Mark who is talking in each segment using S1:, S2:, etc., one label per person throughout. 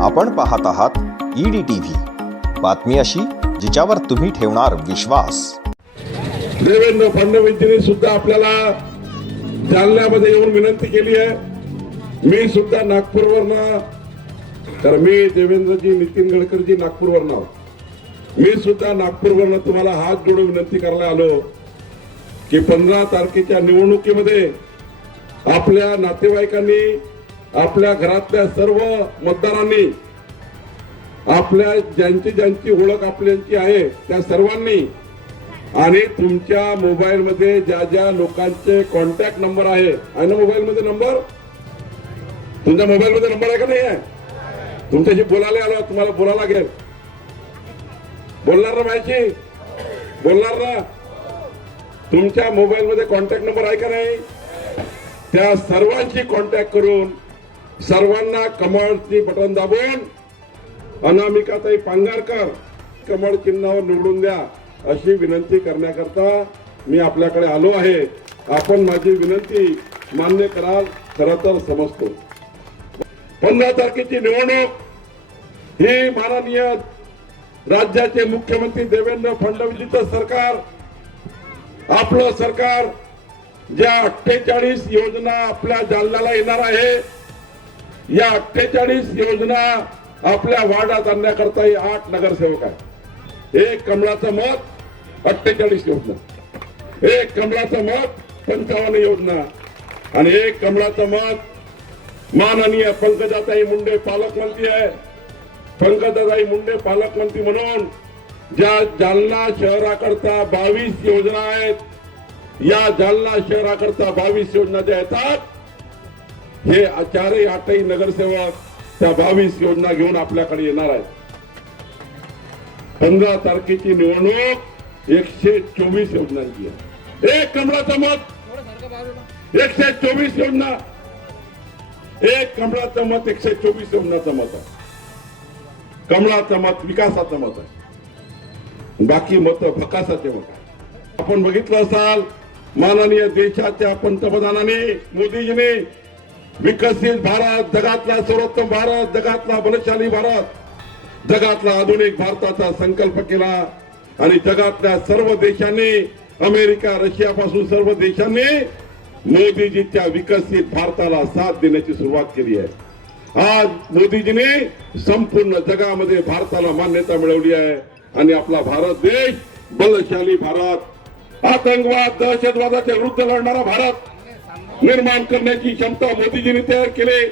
S1: आपण पाहत आहात ईडी टीव्ही बातमी अशी जिच्यावर तुम्ही ठेवणार विश्वास.
S2: देवेंद्र फडणवीसजींनी सुद्धा आपल्याला जालन्यामध्ये येऊन विनंती केली आहे. मी सुद्धा नागपूरवरनं तर मी देवेंद्रजी नितीन गडकरजी नागपूरवरनं आहोत. मी सुद्धा नागपूरवरनं तुम्हाला हात जोडून विनंती करायला आलो की पंधरा तारखेच्या निवडणुकीमध्ये आपल्या नातेवाईकांनी आपल्या घरातल्या सर्व मतदारांनी आपल्या ज्यांची ज्यांची ओळख आपल्याची आहे त्या सर्वांनी आणि तुमच्या मोबाईलमध्ये ज्या ज्या लोकांचे कॉन्टॅक्ट नंबर आहे आहे ना नंबर तुमच्या मोबाईलमध्ये नंबर आहे का नाही आहे? तुमच्याशी बोलायला आलो तुम्हाला बोलायला लागेल. बोलणार ना माहिती बोलणार ना? तुमच्या मोबाईलमध्ये कॉन्टॅक्ट नंबर आहे का नाही? त्या सर्वांशी कॉन्टॅक्ट करून सर्वांना कमळची बटन दाबून अनामिकाताई पांगारकर कमळ चिन्हावर निवडून द्या अशी विनंती करण्याकरता मी आपल्याकडे आलो आहे. आपण माझी विनंती मान्य कराल खर तर समजतो. पंधरा तारखेची निवडणूक ही माननीय राज्याचे मुख्यमंत्री देवेंद्र फडणवीसचं सरकार आपलं सरकार ज्या अठ्ठेचाळीस योजना आपल्या जालन्याला येणार आहे या अठ्ठेचाळीस योजना आपल्या वार्डात आणण्याकरता हे आठ नगरसेवक आहे एक कमळाचं मत अठ्ठेचाळीस योजना. एक कमळाचं मत पंचावन्न योजना. आणि एक कमळाचं मत माननीय पंकजाताई मुंडे पालकमंत्री आहे. पंकजाताई मुंडे पालकमंत्री म्हणून ज्या जालना शहराकरता बावीस योजना आहेत या जालना शहराकरता बावीस योजना ज्या येतात हे चारही आठही नगरसेवक त्या बावीस योजना घेऊन आपल्याकडे येणार आहेत. पंधरा तारखेची निवडणूक एकशे चोवीस योजनांची आहे. एक कमळाचं मत. एकशे चोवीस योजना. एक कमळाचं मत एकशे चोवीस योजनाचं मत आहे. कमळाचं मत विकासाचं मत आहे. बाकी मत भकासाचे मत आहे. आपण बघितलं असाल माननीय देशाच्या पंतप्रधानांनी मोदीजींनी विकसित भारत जगातला सर्वोत्तम भारत जगातला बलशाली भारत जगातला आधुनिक भारताचा संकल्प केला आणि जगातल्या सर्व देशांनी अमेरिका रशियापासून सर्व देशांनी मोदीजीच्या विकसित भारताला साथ देण्याची सुरुवात केली आहे. आज मोदीजींनी संपूर्ण जगामध्ये भारताला मान्यता मिळवली आहे आणि आपला भारत देश बलशाली भारत. आतंकवाद दहशतवादाच्या विरुद्ध लढणारा भारत. निर्माण करण्याची क्षमता मोदीजींनी तयार केली.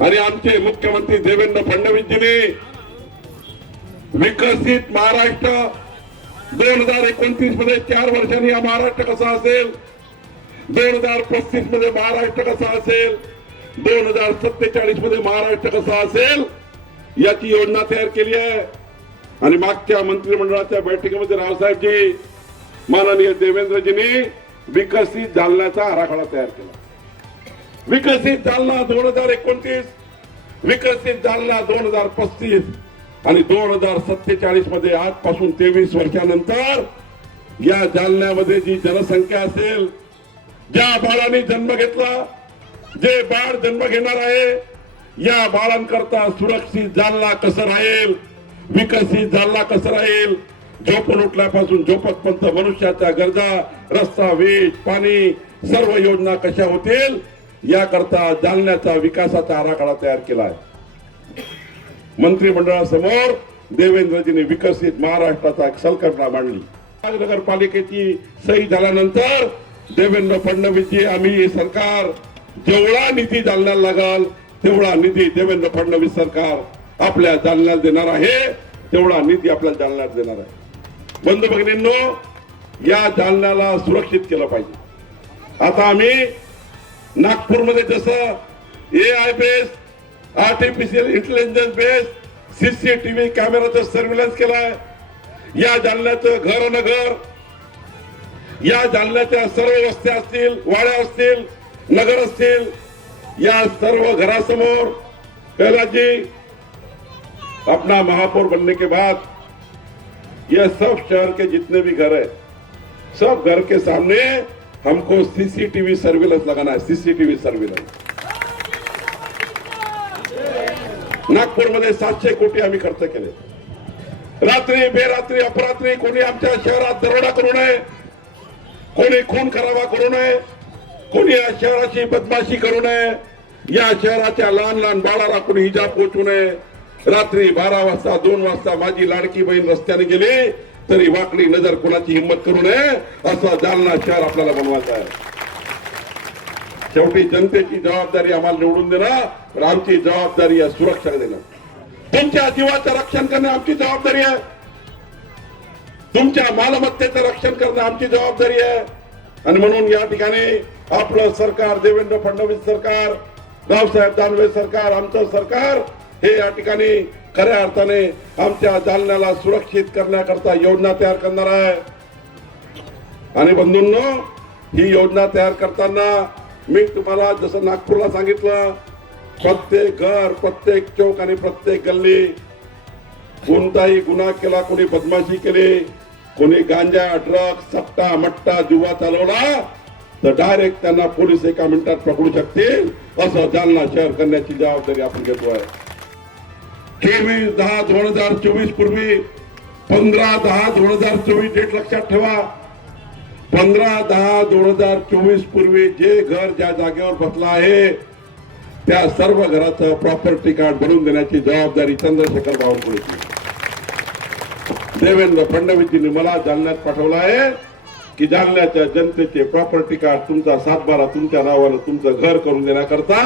S2: आणि आमचे मुख्यमंत्री देवेंद्र फडणवीसजींनी विकसित महाराष्ट्र दोन हजार एकोणतीसमध्ये चार वर्षांनी हा महाराष्ट्र कसा असेल? दोन हजार पस्तीसमध्ये महाराष्ट्र कसा असेल? दोन हजार सत्तेचाळीसमध्ये महाराष्ट्र कसा असेल? याची योजना तयार केली आहे. आणि मागच्या मंत्रिमंडळाच्या बैठकीमध्ये रावसाहेबजी माननीय देवेंद्रजींनी विकसित जालन्याचा आराखडा तयार केला. विकसित जालना दोन हजार एकोणतीस विकसित जालना दोन हजार पस्तीस आणि दोन हजार सत्तेचाळीसमध्ये आजपासून तेवीस वर्षानंतर या जालन्यामध्ये जी जनसंख्या असेल ज्या बाळाने जन्म घेतला जे बाळ जन्म घेणार आहे या बाळांकरता सुरक्षित जालना कसं राहील विकसित जालना कसं राहील झोप उठल्यापासून झोपतपर्यंत मनुष्याच्या गरजा रस्ता वीज पाणी सर्व योजना कशा होतील याकरता जालन्याचा विकासाचा आराखडा तयार केला आहे मंत्रिमंडळासमोर देवेंद्रजीने विकसित महाराष्ट्राचा एक संकल्पना मांडली. नगरपालिकेची सही झाल्यानंतर देवेंद्र फडणवीसजी आम्ही हे सरकार जेवढा निधी जालन्याला लागल तेवढा निधी देवेंद्र फडणवीस सरकार आपल्या जालन्याला देणार आहे तेवढा निधी आपल्या जालन्यात देणार आहे. बंद भगिनींनो या जालन्याला सुरक्षित केलं पाहिजे. आता आम्ही नागपूरमध्ये जसं A I base artificial intelligence base CCTV कॅमेराचं सर्व्हिलन्स केलाय. या जालन्याचं घर नगर या जालन्याच्या सर्व वस्त्या असतील वाड्या असतील नगर असतील या सर्व घरासमोर कैलाजी अपना महापौर बनने के बाद ये सब शहर के जितने भी घर है सब घर के सामने हमको सीसीटीवी सर्विलेंस लगाना है सीसीटीवी सर्विलेंस नागपूरमध्ये सातशे कोटी आम्ही खर्च केले. रात्री बेरात्री अपरात्री कोणी आमच्या शहरात दरोडा करू नये कोणी खून करावा करू नये कोणी या शहराची बदमाशी करू नये या शहराच्या लहान लहान बाळाला कोणी हिजाब पोचू नये रात्री बारा वाजता दोन वाजता माझी लाडकी बहीण रस्त्याने गेली तरी वाकडी नजर कोणाची हिंमत करू नये असा जालना शहर आपल्याला बनवायचा आहे. शेवटी जनतेची जबाबदारी आम्हाला निवडून देणं पण आमची जबाबदारी आहे सुरक्षा देणं. तुमच्या जीवाचं रक्षण करणं आमची जबाबदारी आहे. तुमच्या मालमत्तेचं रक्षण करणं आमची जबाबदारी आहे. आणि म्हणून या ठिकाणी आपलं सरकार देवेंद्र फडणवीस सरकार रावसाहेब दानवे सरकार आमचं सरकार हे या ठिकाणी खऱ्या अर्थाने आमच्या जालन्याला सुरक्षित करण्याकरता योजना तयार करणार आहे. आणि बंधूंनो ही योजना तयार करताना मी तुम्हाला जसं नागपूरला सांगितलं प्रत्येक घर प्रत्येक चौक आणि प्रत्येक गल्ली कोणताही गुन्हा केला कोणी बदमाशी केली कोणी गांजा ड्रग्ज सट्टा मट्टा जुवा चालवला तर डायरेक्ट त्यांना पोलीस एका मिनिटात पकडू शकतील असं जालना शहर करण्याची जबाबदारी आपण घेतो आहे चोवीस दहा दोन हजार चोवीस पूर्वी पंधरा दहा दोन हजार चोवीस डेट लक्षात ठेवा. पंधरा दहा दोन हजार चोवीस पूर्वी जे घर ज्या जागेवर बसलं आहे त्या सर्व घराचं प्रॉपर्टी कार्ड बनवून देण्याची जबाबदारी चंद्रशेखर बावनकुळेची देवेंद्र फडणवीसजींनी मला जालन्यात पाठवलं आहे की जालन्याच्या जनतेचे प्रॉपर्टी कार्ड तुमचा सातबारा तुमच्या नावानं तुमचं घर करून देण्याकरता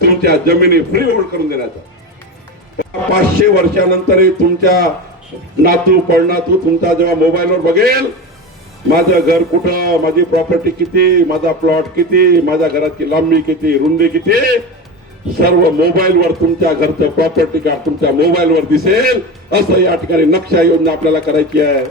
S2: तुमच्या जमिनी फ्री होल्ड करून देण्याचा. पाचशे वर्षानंतरही तुमच्या नातू पडनातू तुमचा जेव्हा मोबाईलवर बघेल माझं घर कुठं माझी प्रॉपर्टी किती माझा प्लॉट किती माझ्या घराची लांबी किती रुंदी किती सर्व मोबाईलवर तुमच्या घरचं प्रॉपर्टी कार्ड तुमच्या मोबाईलवर दिसेल. असं या ठिकाणी नक्षा योजना आपल्याला करायची आहे.